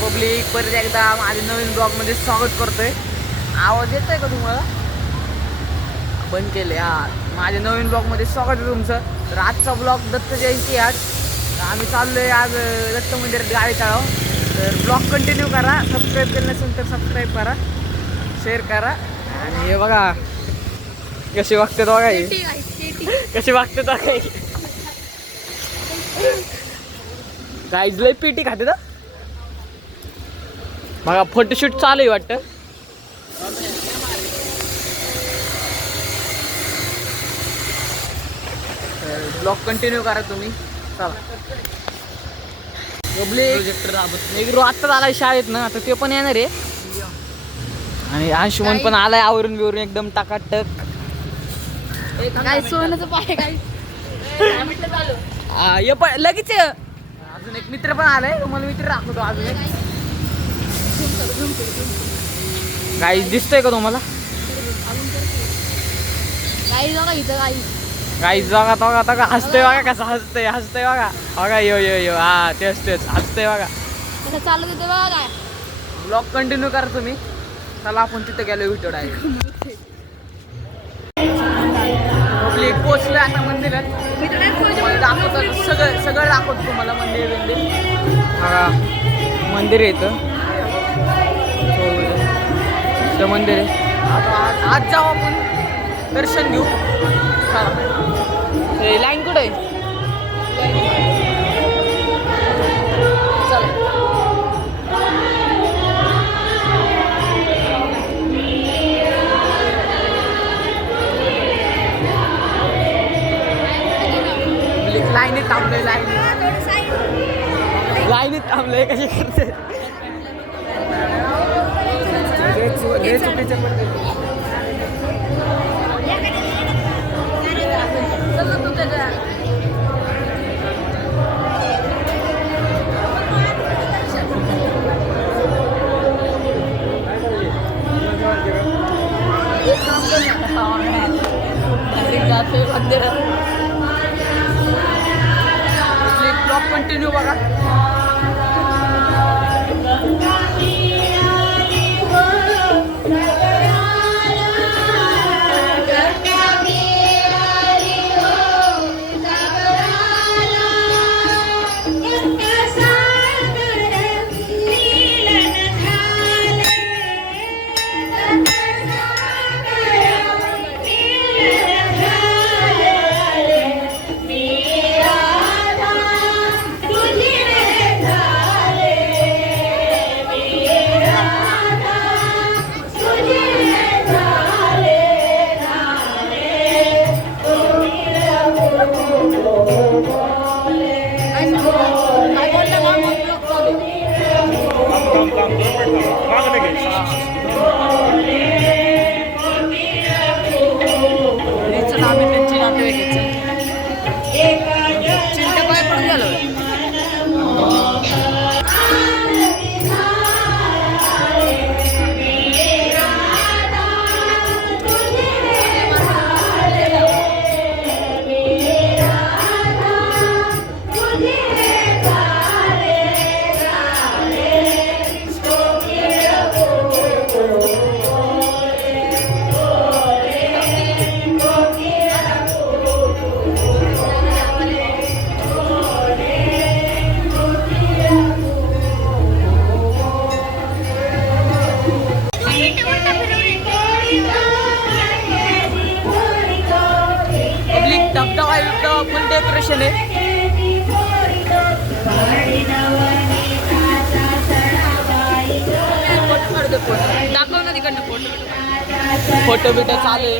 Public परत एकदा माझ्या नवीन ब्लॉग मध्ये स्वागत करतोय. आवाज येतोय का तुम्हाला? बंद केले. माझ्या नवीन ब्लॉग मध्ये स्वागत आहे तुमचं. तर आजचा ब्लॉग दत्त जयंती आज आम्ही चाललोय आज दत्त मंदिरात गाडी चालव. तर ब्लॉग कंटिन्यू करा. सबस्क्राईब केलं नसेल तर सबस्क्राईब करा, शेअर करा. आणि हे बघा कशी वागते बघा, कशी वागते बघा. गाईज लय पीटी खाते ना बघा. फोटोशूट चालू आहे वाटतं. ब्लॉग कंटिन्यू करा तुम्ही. चला प्रोजेक्टर आत्ताच आलाय शाळेत ना, आता ते पण येणार आहे. आणि अंशुमन पण आलाय आवरून बिवरून एकदम टाकाटक. सोन्याचं पाय काय लगेच अजून एक मित्र पण आलाय. तुम्हाला मित्र दाखवतो अजून एक. गाईज दिसतोय का तुम्हाला? काही बघा इथं काही गाईज बघा बघा बघा हसतोय बघा, कसं हसतंय हसतंय बघा बघा. यो यो यो हा तेच तेच हसतंय बघा. कसं चालत होतं बघा. काय ब्लॉग कंटिन्यू करा तुम्ही. चला आपण तिथं गेलो व्हिडिओ डायरेक्ट. पब्लिक पोचलोय आता मंदिरात. दाखवतो सगळं सगळं दाखवतो तुम्हाला. मंदिर बघा, मंदिर आहे इथं. मंदिर आहे. आज जाऊ आपण दर्शन घेऊ. लाईन कुठे आहे? चला लाईनीत थांबलोय. लाईनीत थांबलोय. कशी करते ब्लॉग कंटिन्यू बघा. फुल डेकोरेशन आहे. दाखव ना तिकडनं फोटो बिटो चालू आहे.